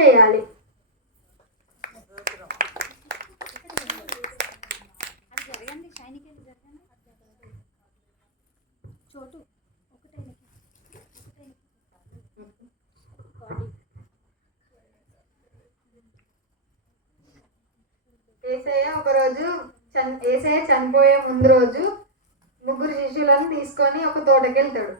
చేయాలి. ఏసయ్య చనిపోయే ముందు రోజు ముగ్గురు శిష్యులను తీసుకొని ఒక తోటకి వెళ్తాడు.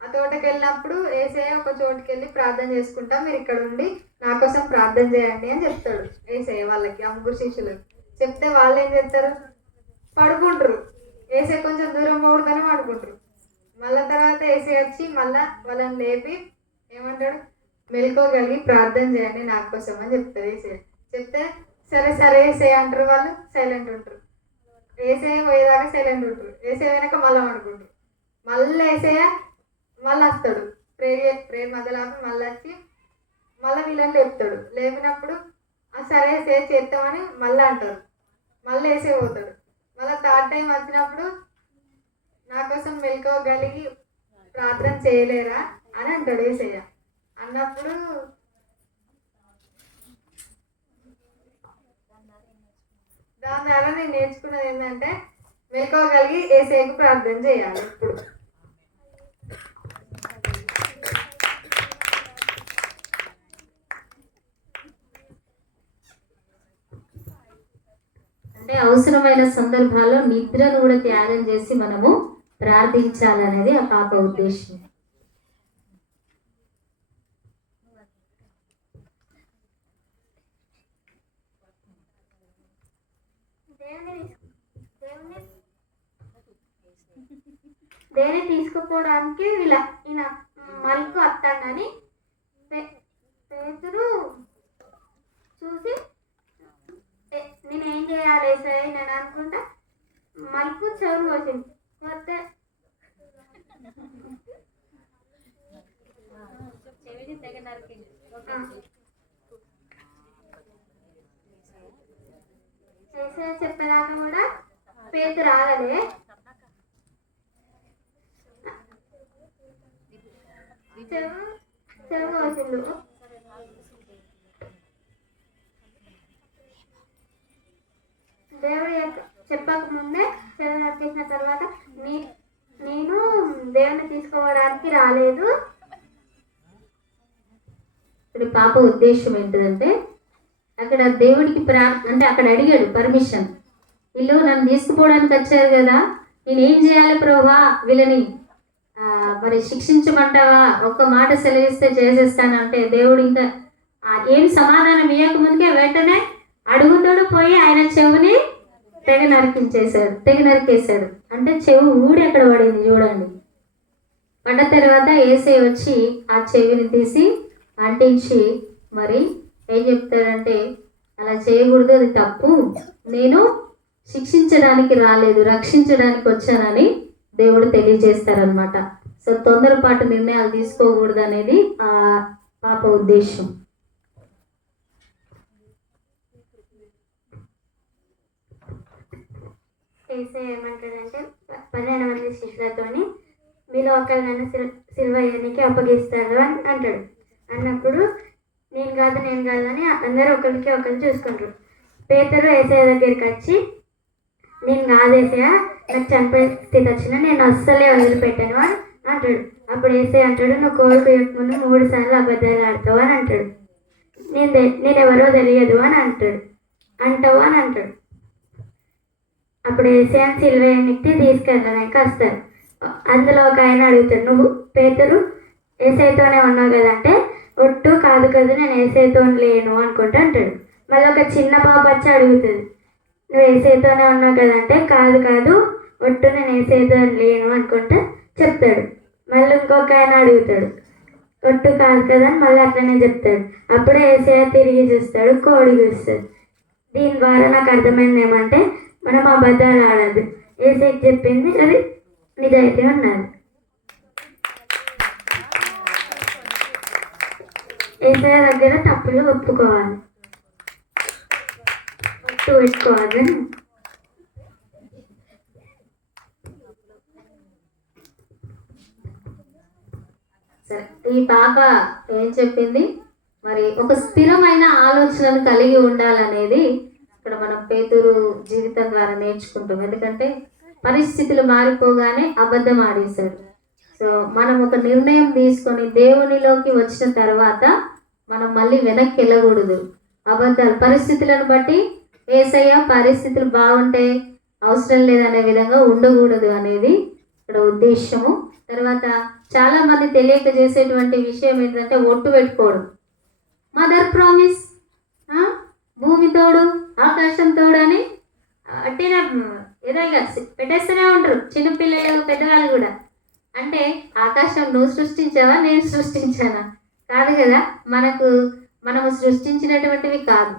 ఆ తోటకి వెళ్ళినప్పుడు ఏసయ్య ఒక చోటుకి వెళ్ళి ప్రార్థన చేసుకుంటా, మీరు ఇక్కడ ఉండి నా కోసం ప్రార్థన చేయండి అని చెప్తాడు ఏసయ్య వాళ్ళకి, ఆ ముగ్గురు శిష్యులకు. చెప్తే వాళ్ళు ఏం చేస్తారు, పడుకుంటారు. ఏసయ్య కొంచెం దూరం పోకూడదని పడుకుంటారు. మళ్ళీ తర్వాత ఏసయ్య వచ్చి మళ్ళా వాళ్ళని లేపి ఏమంటాడు, మెలుకోగలిగి ప్రార్థన చేయండి నా కోసం అని చెప్తారు ఏసయ్య. చెప్తే సరే సరే ఏసయ్య అంటారు. వాళ్ళు సైలెంట్ ఉంటారు. ఏసయ్య పోయేదాకా సైలెంట్ ఉంటారు. ఏసయ్య వెనక మళ్ళీ అనుకుంటారు. మళ్ళీ ఏసయ్య మళ్ళీ వస్తాడు. ప్రేయర్ మధ్యలో మళ్ళీ వచ్చి మళ్ళీ వీళ్ళని లేపుతాడు. లేపినప్పుడు సరే ఏసయ్య చేస్తామని మళ్ళీ అంటారు. మళ్ళీ ఏసయ్య పోతాడు. మళ్ళీ థర్డ్ టైం వచ్చినప్పుడు నా కోసం మెలుకోగలిగి ప్రార్థన చేయలేరా అని అంటాడు ఏసయ్య. అన్నప్పుడు దాని ద్వారా నేను నేర్చుకున్నది ఏంటంటే మెలుకోగలిగి ఏసయ్యకు ప్రార్థన చేయాలి ఇప్పుడు. అంటే అవసరమైన సందర్భాల్లో నిద్రను కూడా త్యాగం చేసి మనము ప్రార్థించాలనేది ఆ పాప ఉద్దేశం. దేని తీసుకుపోవడానికి ఈయన మలుకు వస్తాడని పేతురు చూసి నేనేం చేయాలి సరే నేను అనుకుంటా మలుపు చెవులు వచ్చింది. పోతే చెప్పేదాకా కూడా పేతురు ఆగలే. చెవు వచ్చిండు. దేవుడు చెప్పక ముందే చెవు నరికేసిన తర్వాత నేను దేవుని తీసుకోవడానికి రాలేదు. ఇప్పుడు పాప ఉద్దేశం ఏంటిదంటే అక్కడ దేవుడికి అంటే అక్కడ అడిగాడు పర్మిషన్, వీళ్ళు నన్ను తీసుకుపోవడానికి వచ్చారు కదా, నేనేం చేయాలి ప్రభువా, వీళ్ళని మరి శిక్షించమంటావా, ఒక్క మాట సెలవిస్తే చేసేస్తాను అంటే దేవుడు ఇంకా ఏం సమాధానం ఇవ్వక ముందుకే వెంటనే అడుగుతాడు పోయి ఆయన చెవుని తెగ నరికేశాడు. అంటే చెవు ఊడి అక్కడ పడింది చూడండి. పడ్డ తర్వాత ఏసై వచ్చి ఆ చెవిని తీసి అంటించి మరి ఏం చెప్తారంటే అలా చేయకూడదు, అది తప్పు, నేను శిక్షించడానికి రాలేదు రక్షించడానికి వచ్చానని దేవుడు తెలియజేస్తారనమాట. సో తొందరపాటు నిర్ణయాలు తీసుకోకూడదు అనేది ఆ పాప ఉద్దేశం. ఏమంటాడంటే 12 మంది శిష్యులతోని మీలో ఒకరు నన్ను సిలువయ్యనికి అప్పగిస్తారు అని అంటాడు. అన్నప్పుడు నేను కాదు అని అందరూ ఒకరికి ఒకరు చూసుకుంటారు. పేతురు ఏసయ్య దగ్గరికి వచ్చి నేను కాదేసయ్య, నాకు చనిపోయే స్థితి వచ్చినా నేను అస్సలే వదిలిపెట్టాను అని అంటాడు. అప్పుడు ఏసయ్య అంటాడు, నువ్వు కోరుకు ముందు 3 సార్లు అబద్ధాలు ఆడతావు అని అంటాడు. నేనెవరో తెలియదు అని అంటావు అని అంటాడు. అప్పుడు ఏసయ్య సిలువయ్యనికి తీసుకెళ్ళడానికి వస్తారు. అందులో ఒక ఆయన అడుగుతాడు, నువ్వు పేతురు ఏసయ్యతోనే ఉన్నావు కదంటే ఒట్టు కాదు కదా నేను ఏసయ్యతో లేను అనుకుంటా అంటాడు. మళ్ళీ ఒక చిన్న పాప వచ్చి అడుగుతుంది, నువ్వు ఏసయ్యతోనే ఉన్నావు కదంటే కాదు ఒట్టు నేను ఏసయ్యతో లేను అనుకుంటా చెప్తాడు. మళ్ళీ ఇంకొక ఆయన అడుగుతాడు, ఒట్టు కాదు కదా అని మళ్ళీ అట్లనే చెప్తాడు. అప్పుడే ఏసయ్య తిరిగి చూస్తాడు, కోడి చూస్తాడు. దీని ద్వారా నాకు అర్థమైంది ఏమంటే మనం అబద్ధాలు ఆడదు, ఏసయ్యకి చెప్పింది అది నిజాయితీ ఉన్నది. ఏసయ్య దగ్గర తప్పులు ఒప్పుకోవాలి, ఒట్టు పెట్టుకోవాలి. సరే, ఈ పాప ఏం చెప్పింది, మరి ఒక స్థిరమైన ఆలోచనను కలిగి ఉండాలనేది ఇక్కడ మనం పేతురు జీవితం ద్వారా నేర్చుకుంటాం. ఎందుకంటే పరిస్థితులు మారిపోగానే అబద్ధం ఆడేశాడు. సో మనం ఒక నిర్ణయం తీసుకొని దేవునిలోకి వచ్చిన తర్వాత మనం మళ్ళీ వెనక్కి వెళ్ళకూడదు. అబద్ధాలు పరిస్థితులను బట్టి ఏసయ్య పరిస్థితులు బాగుంటే అవసరం లేదనే విధంగా ఉండకూడదు అనేది ఇక్కడ ఉద్దేశము. తర్వాత చాలా మంది తెలియక చేసేటువంటి విషయం ఏంటంటే ఒట్టు పెట్టుకోవడం. మదర్ ప్రామిస్, భూమి తోడు ఆకాశం తోడు అని అట్టిన ఏదో ఇక పెట్టేస్తూనే ఉంటారు చిన్నపిల్లలు పెద్దవాళ్ళు కూడా. అంటే ఆకాశం నువ్వు సృష్టించావా నేను సృష్టించానా? కాదు కదా, మనము సృష్టించినటువంటివి కాదు.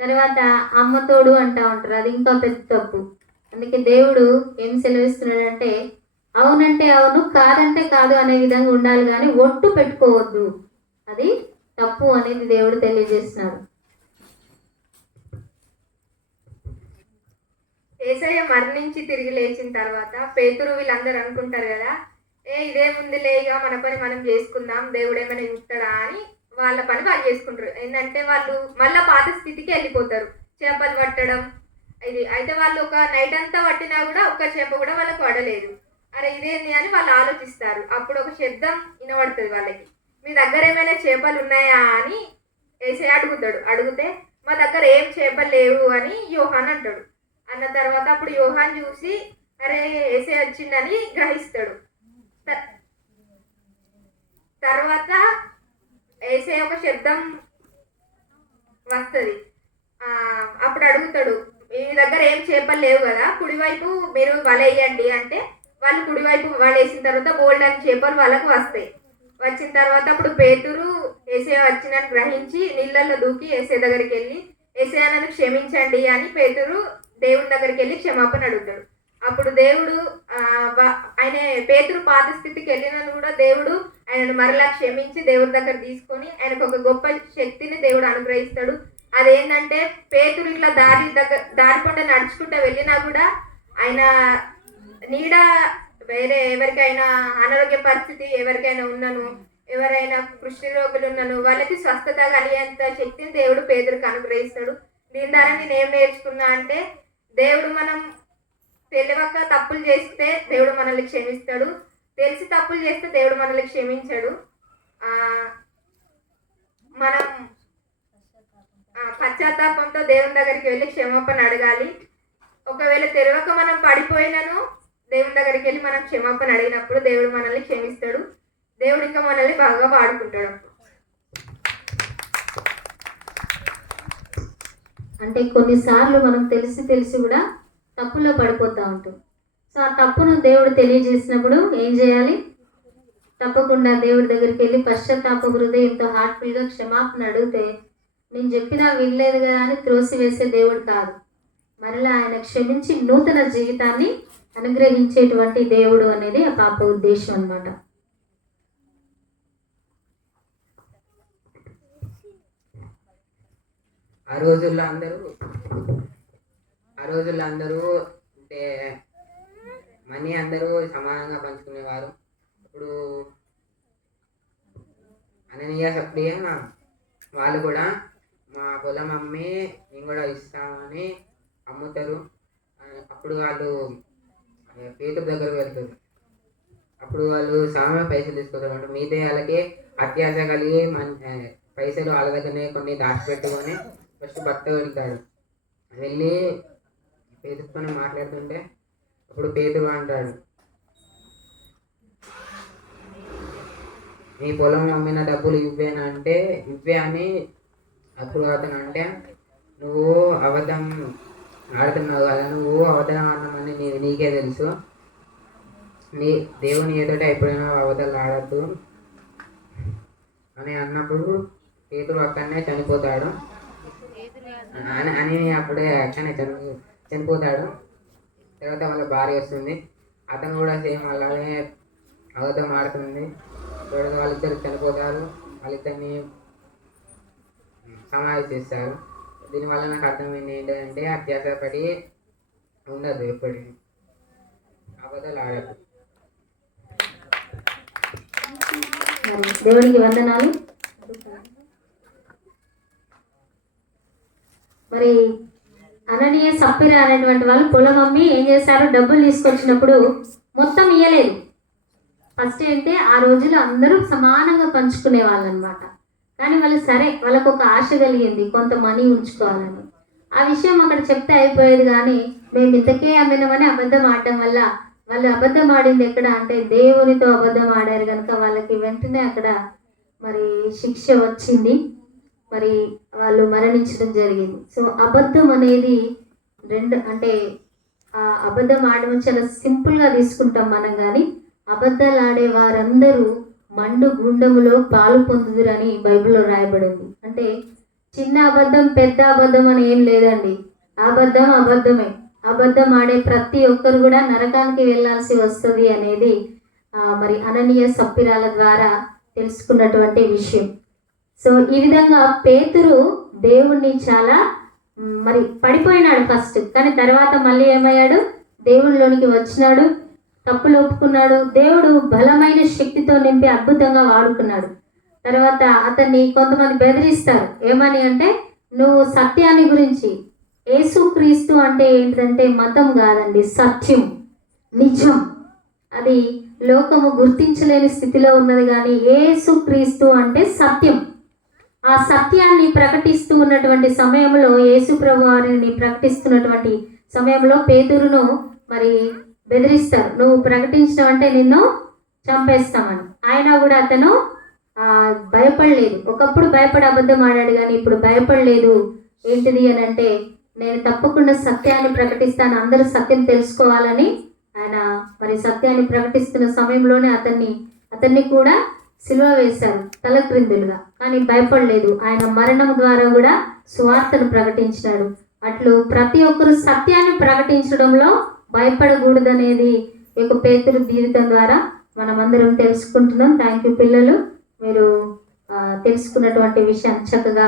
తర్వాత అమ్మ తోడు అంటూ ఉంటారు, అది ఇంకా పెద్ద తప్పు. అందుకే దేవుడు ఏం సెలవిస్తున్నాడంటే అవునంటే అవును కాదంటే కాదు అనే విధంగా ఉండాలి, కానీ ఒట్టు పెట్టుకోవద్దు, అది తప్పు అనేది దేవుడు తెలియజేస్తున్నాడు. యేసయ్య మరణించి తిరిగి లేచిన తర్వాత పేతురు వీళ్ళందరూ అనుకుంటారు కదా, ఇదేముంది లేగా మన పని మనం చేసుకుందాం, దేవుడు ఏమైనా చూస్తాడా అని వాళ్ళ పని వాళ్ళు చేసుకుంటారు. ఏంటంటే వాళ్ళు మళ్ళీ పాత స్థితికి వెళ్ళిపోతారు, చేపలు పట్టడం ఇది. అయితే వాళ్ళు ఒక నైట్ అంతా పట్టినా కూడా ఒక్క చేప కూడా వాళ్ళకి పడలేదు. అరే ఇదేంది అని వాళ్ళు ఆలోచిస్తారు. అప్పుడు ఒక శబ్దం వినబడుతుంది వాళ్ళకి, మీ దగ్గర ఏమైనా చేపలు ఉన్నాయా అని యేసయ్య అడుగుతాడు. అడిగితే మా దగ్గర ఏం చేపలు లేవు అని యోహాన్ అంటాడు. అన్న తర్వాత అప్పుడు యోహాన్ చూసి అరే యేసయ్య వచ్చిండని గ్రహిస్తాడు. తర్వాత యేసయ్య ఒక శబ్దం వస్తుంది. అప్పుడు అడుగుతాడు, మీ దగ్గర ఏం చేపలు లేవు కదా, కుడివైపు మీరు వలేయండి అంటే వాళ్ళు కుడివైపు వలేసిన తర్వాత బోల్డ్ అని చేపలు వాళ్ళకు వస్తాయి. వచ్చిన తర్వాత అప్పుడు పేతురు యేసయ్య వచ్చినని గ్రహించి నీళ్ళల్లో దూకి యేసయ్య దగ్గరికి వెళ్ళి యేసయ్య నన్ను క్షమించండి అని పేతురు దేవుని దగ్గరికి వెళ్ళి క్షమాపణ అడుగుతాడు. అప్పుడు దేవుడు ఆయన పేతురు పాత స్థితికి వెళ్ళినను కూడా దేవుడు ఆయనను మరలా క్షమించి దేవుడి దగ్గర తీసుకొని ఆయనకు ఒక గొప్ప శక్తిని దేవుడు అనుగ్రహిస్తాడు. అదేంటంటే పేతురు ఇట్లా దారి పొండ నడుచుకుంటూ వెళ్ళినా కూడా ఆయన నీడ వేరే ఎవరికైనా అనారోగ్య పరిస్థితి ఎవరికైనా ఉన్నను, ఎవరైనా కృష్ణ రోగులు ఉన్నను వాళ్ళకి స్వస్థత కలిగేంత శక్తిని దేవుడు పేతురుకు అనుగ్రహిస్తాడు. దీని ద్వారా నేను ఏం నేర్చుకున్నా అంటే దేవుడు మనం తెలియక తప్పులు చేస్తే దేవుడు మనల్ని క్షమిస్తాడు, తెలిసి తప్పులు చేస్తే దేవుడు మనల్ని క్షమించాడు. మనం పశ్చాత్తాపంతో దేవుని దగ్గరికి వెళ్ళి క్షమాపణ అడగాలి. ఒకవేళ తెలియక మనం పడిపోయినను దేవుని దగ్గరికి వెళ్ళి మనం క్షమాపణ అడిగినప్పుడు దేవుడు మనల్ని క్షమిస్తాడు, దేవుడు ఇంకా మనల్ని బాగా వాడుకుంటాడు. అంటే కొన్నిసార్లు మనం తెలిసి కూడా తప్పులో పడిపోతూ ఉంటాం. సో ఆ తప్పును దేవుడు తెలియజేసినప్పుడు ఏం చేయాలి? తప్పకుండా దేవుడి దగ్గరికి వెళ్ళి పశ్చాత్తాప హృదయంతో హార్ట్ఫుల్గా క్షమాపణ అడిగితే నేను చెప్పినా వినలేదు కదా అని త్రోసివేసే దేవుడు కాదు, మరలా ఆయన క్షమించి నూతన జీవితాన్ని అనుగ్రహించేటువంటి దేవుడు అనేది ఆ పాప ఉద్దేశం అన్నమాట. ఆ రోజుల్లో అందరూ అంటే మనీ అందరూ సమానంగా పంచుకునేవారు. ఇప్పుడు అననీయ సప్రియ వాళ్ళు కూడా మా పొలం అమ్మి మేము కూడా ఇస్తామని అమ్ముతారు. అప్పుడు వాళ్ళు పేతురు దగ్గరకు వెళ్తారు. అప్పుడు వాళ్ళు సామె పైసలు తీసుకుంటారు. అంటే మీదే వాళ్ళకి అత్యాశ కలిగి పైసలు వాళ్ళ దగ్గరనే కొన్ని దాచిపెట్టుకొని ఫస్ట్ భర్త వెళ్తాడు. వెళ్ళి పేతురుతో మాట్లాడుతుంటే అప్పుడు పేతురు అంటాడు, నీ పొలం అమ్మిన డబ్బులు ఇవ్వేనంటే ఇవ్వే అని. అప్పుడు అతను అంటే నువ్వు అబద్ధం ఆడుతున్నావు కదా, నువ్వు అబద్ధం ఆడమని నీకే తెలుసు, నీ దేవుని ఏదోటి ఎప్పుడైనా అబద్ధాలు ఆడద్దు అని అన్నప్పుడు పేతురు అక్కడనే చనిపోతాడు అని అప్పుడే అక్కడనే చనిపోతాడు. తర్వాత వాళ్ళ భార్య వస్తుంది, అతను కూడా సేమ్ అలాగే అబద్ధం ఆడుతుంది. తర్వాత వాళ్ళిద్దరు చనిపోతారు, వాళ్ళిద్దరిని సమాధి చేస్తారు. దీనివల్ల నాకు అర్థమైంది ఏంటంటే అత్యాసపడి ఉండదు, ఎప్పటికీ అబద్ధాలు ఆడదు. దేవునికి వందనాలు. మరి అననీయ సప్పిరా అనేటువంటి వాళ్ళు పొలం అమ్మి ఏం చేశారు, డబ్బులు తీసుకొచ్చినప్పుడు మొత్తం ఇయ్యలేదు. ఫస్ట్ అయితే ఆ రోజుల్లో అందరూ సమానంగా పంచుకునే వాళ్ళు అనమాట. కానీ వాళ్ళు సరే, వాళ్ళకు ఒక ఆశ కలిగింది కొంత మనీ ఉంచుకోవాలని. ఆ విషయం అక్కడ చెప్తే అయిపోయేది, కానీ మేము ఇంతకే అమ్మినామని అబద్ధం ఆడడం వల్ల వాళ్ళు అబద్ధం ఆడింది ఎక్కడ అంటే దేవునితో అబద్ధం ఆడారు కనుక వాళ్ళకి వెంటనే అక్కడ మరి శిక్ష వచ్చింది. మరి వాళ్ళు మరణించడం జరిగింది. సో అబద్ధం అనేది అంటే ఆ అబద్ధం ఆడడం చాలా సింపుల్గా తీసుకుంటాం మనం, కానీ అబద్ధాలు ఆడే వారందరూ మండు గుండములో పాలు పొందుదురని బైబిల్లో రాయబడింది. అంటే చిన్న అబద్ధం పెద్ద అబద్ధం అని ఏం లేదండి. అబద్ధం అబద్ధమే. అబద్ధం ఆడే ప్రతి ఒక్కరు కూడా నరకానికి వెళ్ళాల్సి వస్తుంది అనేది మరి అననీయ సప్పిరాల ద్వారా తెలుసుకున్నటువంటి విషయం. సో ఈ విధంగా పేతురు దేవుణ్ణి చాలా మరి పడిపోయినాడు ఫస్ట్, కానీ తర్వాత మళ్ళీ ఏమయ్యాడు, దేవునిలోనికి వచ్చినాడు, తప్పులు ఒప్పుకున్నాడు. దేవుడు బలమైన శక్తితో నింపి అద్భుతంగా వాడుకున్నాడు. తర్వాత అతన్ని కొంతమంది బెదిరిస్తారు, ఏమని అంటే నువ్వు సత్యాన్ని గురించి, యేసుక్రీస్తు అంటే ఏంటిదంటే మతం కాదండి, సత్యం, నిజం. అది లోకము గుర్తించలేని స్థితిలో ఉన్నది, కానీ యేసుక్రీస్తు అంటే సత్యం. ఆ సత్యాన్ని ప్రకటిస్తూ ఉన్నటువంటి సమయంలో, యేసు ప్రభు వారిని ప్రకటిస్తున్నటువంటి సమయంలో పేతురును మరి బెదిరిస్తారు, నువ్వు ప్రకటించడం అంటే నిన్ను చంపేస్తామని. ఆయన కూడా అతను భయపడలేదు. ఒకప్పుడు భయపడి అబద్ధం ఆడాడు, కానీ ఇప్పుడు భయపడలేదు. ఏంటిది అని అంటే నేను తప్పకుండా సత్యాన్ని ప్రకటిస్తాను, అందరూ సత్యం తెలుసుకోవాలని ఆయన మరి సత్యాన్ని ప్రకటిస్తున్న సమయంలోనే అతన్ని కూడా సిలువ వేశారు తలక్రిందులుగా, కానీ భయపడలేదు. ఆయన మరణం ద్వారా కూడా సువార్తను ప్రకటించినాడు. అట్లు ప్రతి ఒక్కరు సత్యాన్ని ప్రకటించడంలో భయపడకూడదనేది ఈ యొక్క పేతురు జీవితం ద్వారా మనం అందరం తెలుసుకుంటున్నాం. థ్యాంక్ యూ పిల్లలు, మీరు తెలుసుకున్నటువంటి విషయాన్ని చక్కగా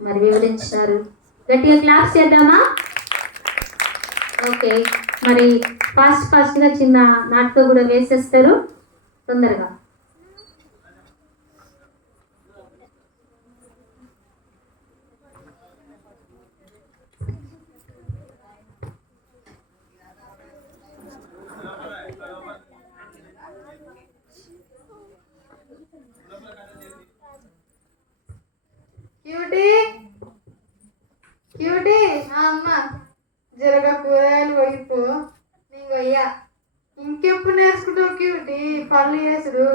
మరి వివరించినారు. గట్టిగా క్లాస్ చేద్దామా? ఓకే, మరి ఫాస్ట్గా చిన్న నాటకం కూడా వేసేస్తారు తొందరగా. క్యూటీ క్యూటీ, అమ్మ జరగ కూరగాయలు పోయిపో. నేను పోయ్యా. ఇంకెప్పుడు నేర్చుకుంటావు క్యూటీ పనులు చేసుడు?